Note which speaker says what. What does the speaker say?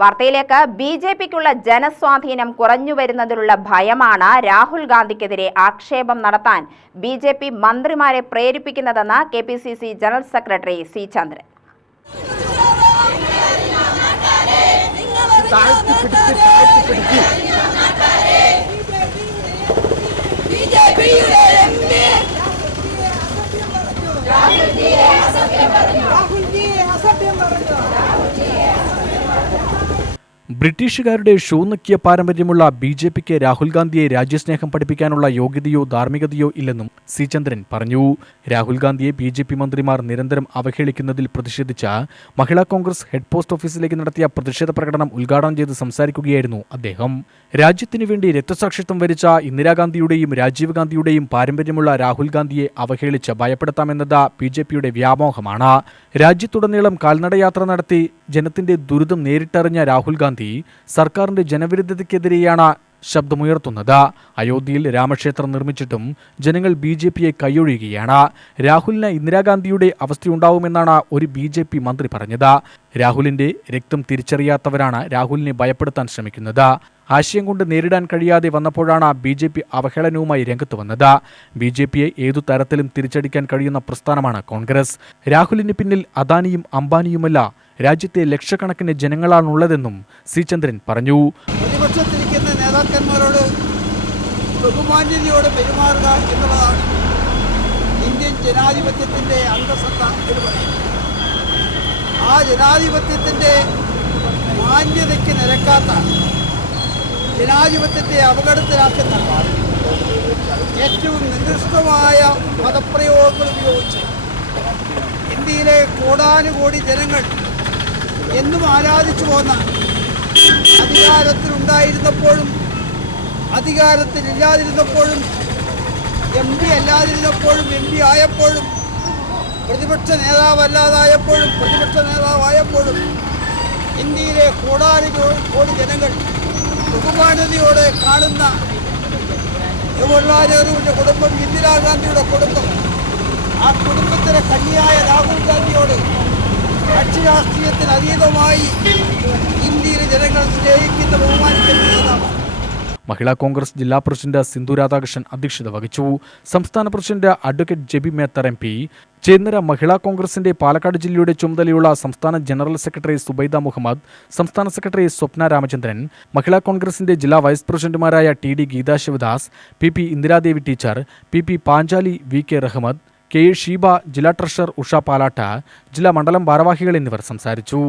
Speaker 1: വാർത്തയിലേക്ക് B J പിക്കുള്ള ജനസ്വാധീനം കുറഞ്ഞു വരുന്നതിലുള്ള ഭയമാണ് രാഹുൽ ഗാന്ധിക്കെതിരെ ആക്ഷേപം നടത്താൻ ബി ജെ പി മന്ത്രിമാരെ പ്രേരിപ്പിക്കുന്നതെന്ന് K P C C general secretary C Chandran.
Speaker 2: താഴ്ത്തി പിടിച്ച് താഴ്ത്തി പിടിച്ച്.
Speaker 3: ബ്രിട്ടീഷുകാരുടെ ഷൂ നക്കിയ പാരമ്പര്യമുള്ള ബി ജെ പിക്ക് രാഹുൽ ഗാന്ധിയെ രാജ്യസ്നേഹം പഠിപ്പിക്കാനുള്ള യോഗ്യതയോ ധാർമ്മികതയോ ഇല്ലെന്നും സി ചന്ദ്രൻ പറഞ്ഞു. രാഹുൽ ഗാന്ധിയെ ബി ജെ പി മന്ത്രിമാർ നിരന്തരം അവഹേളിക്കുന്നതിൽ പ്രതിഷേധിച്ച മഹിളാ കോൺഗ്രസ് ഹെഡ് പോസ്റ്റ് ഓഫീസിലേക്ക് നടത്തിയ പ്രതിഷേധ പ്രകടനം ഉദ്ഘാടനം ചെയ്ത് സംസാരിക്കുകയായിരുന്നു അദ്ദേഹം. രാജ്യത്തിനു വേണ്ടി രക്തസാക്ഷിത്വം വരിച്ച ഇന്ദിരാഗാന്ധിയുടെയും രാജീവ് ഗാന്ധിയുടെയും പാരമ്പര്യമുള്ള രാഹുൽ ഗാന്ധിയെ അവഹേളിച്ച് ഭയപ്പെടുത്താമെന്നത് ബി ജെ പിയുടെ വ്യാമോഹമാണ്. രാജ്യത്തുടനീളം കാൽനടയാത്ര നടത്തി ജനത്തിന്റെ ദുരിതം നേരിട്ടറിഞ്ഞ രാഹുൽ ഗാന്ധി സർക്കാരിന്റെ ജനവിരുദ്ധതയ്ക്കെതിരെയാണ് ശബ്ദമുയർത്തുന്നത്. അയോധ്യയിൽ രാമക്ഷേത്രം നിർമ്മിച്ചിട്ടും ജനങ്ങൾ ബി ജെ പിയെ കൈയൊഴിയുകയാണ്. രാഹുലിന് ഇന്ദിരാഗാന്ധിയുടെ അവസ്ഥയുണ്ടാവുമെന്നാണ് ഒരു ബി ജെ പി മന്ത്രി പറഞ്ഞത്. രാഹുലിന്റെ രക്തം തിരിച്ചറിയാത്തവരാണ് രാഹുലിനെ ഭയപ്പെടുത്താൻ ശ്രമിക്കുന്നത്. ആശയം കൊണ്ട് നേരിടാൻ കഴിയാതെ വന്നപ്പോഴാണ് ബി ജെ പി അവഹേളനവുമായി രംഗത്ത് വന്നത്. ബി ജെ പിയെ ഏതു തരത്തിലും തിരിച്ചടിക്കാൻ കഴിയുന്ന പ്രസ്ഥാനമാണ് കോൺഗ്രസ്. രാഹുലിന് പിന്നിൽ അദാനിയും അംബാനിയുമല്ല രാജ്യത്തെ ലക്ഷക്കണക്കിന് ജനങ്ങളാണുള്ളതെന്നും സി ചന്ദ്രൻ പറഞ്ഞു.
Speaker 2: പ്രതിപക്ഷത്തിരിക്കുന്ന നേതാക്കന്മാരോട് ബഹുമാന്യതയോട് പെരുമാറുക എന്നുള്ളതാണ് ഇന്ത്യൻ ജനാധിപത്യത്തിന്റെ അന്തസത്ത ആ ജനാധിപത്യത്തിന്റെ മാന്യതയ്ക്ക് നിരക്കാത്ത ജനാധിപത്യത്തെ അപകടത്തിലാക്കുന്ന ഏറ്റവും നികൃഷ്ടമായ പദപ്രയോഗങ്ങൾ ഉപയോഗിച്ച് ഇന്ത്യയിലെ കോടാനുകോടി ജനങ്ങൾ എന്നും ആരാധിച്ചു പോന്ന അധികാരത്തിലുണ്ടായിരുന്നപ്പോഴും അധികാരത്തിലില്ലാതിരുന്നപ്പോഴും എം പി അല്ലാതിരുന്നപ്പോഴും എം പി ആയപ്പോഴും പ്രതിപക്ഷ നേതാവല്ലാതായപ്പോഴും പ്രതിപക്ഷ നേതാവായപ്പോഴും ഇന്ത്യയിലെ കോടാനുകോടി കോടി ജനങ്ങൾ ബഹുമാനതയോടെ കാണുന്ന ജവഹർലാൽ നെഹ്റുവിന്റെ കുടുംബം ഇന്ദിരാഗാന്ധിയുടെ കുടുംബം ആ കുടുംബത്തിലെ കന്യായ രാഹുൽ ഗാന്ധിയോട് രാഷ്ട്രീയത്തിന് അതീതമായി ഇന്ത്യയിലെ ജനങ്ങൾ സ്നേഹിക്കുന്ന ബഹുമാനിക്കുന്ന
Speaker 3: മഹിളാ കോൺഗ്രസ് ജില്ലാ പ്രസിഡന്റ് സിന്ധു രാധാകൃഷ്ണൻ അധ്യക്ഷത വഹിച്ചു. സംസ്ഥാന president advocate Jebi Mather M P. Chennara മഹിളാ കോൺഗ്രസിന്റെ പാലക്കാട് ജില്ലയുടെ ചുമതലയുള്ള സംസ്ഥാന ജനറൽ സെക്രട്ടറി സുബൈദ മുഹമ്മദ് സംസ്ഥാന സെക്രട്ടറി സ്വപ്ന രാമചന്ദ്രൻ മഹിളാ കോൺഗ്രസിന്റെ ജില്ലാ വൈസ് പ്രസിഡന്റുമാരായ T D Geetha Sivadas P P Indiradevi teacher P P Panchali V K Rahmath K Sheeba ജില്ലാ ട്രഷറർ ഉഷ പാലാട്ട ജില്ലാ മണ്ഡലം ഭാരവാഹികൾ എന്നിവർ സംസാരിച്ചു.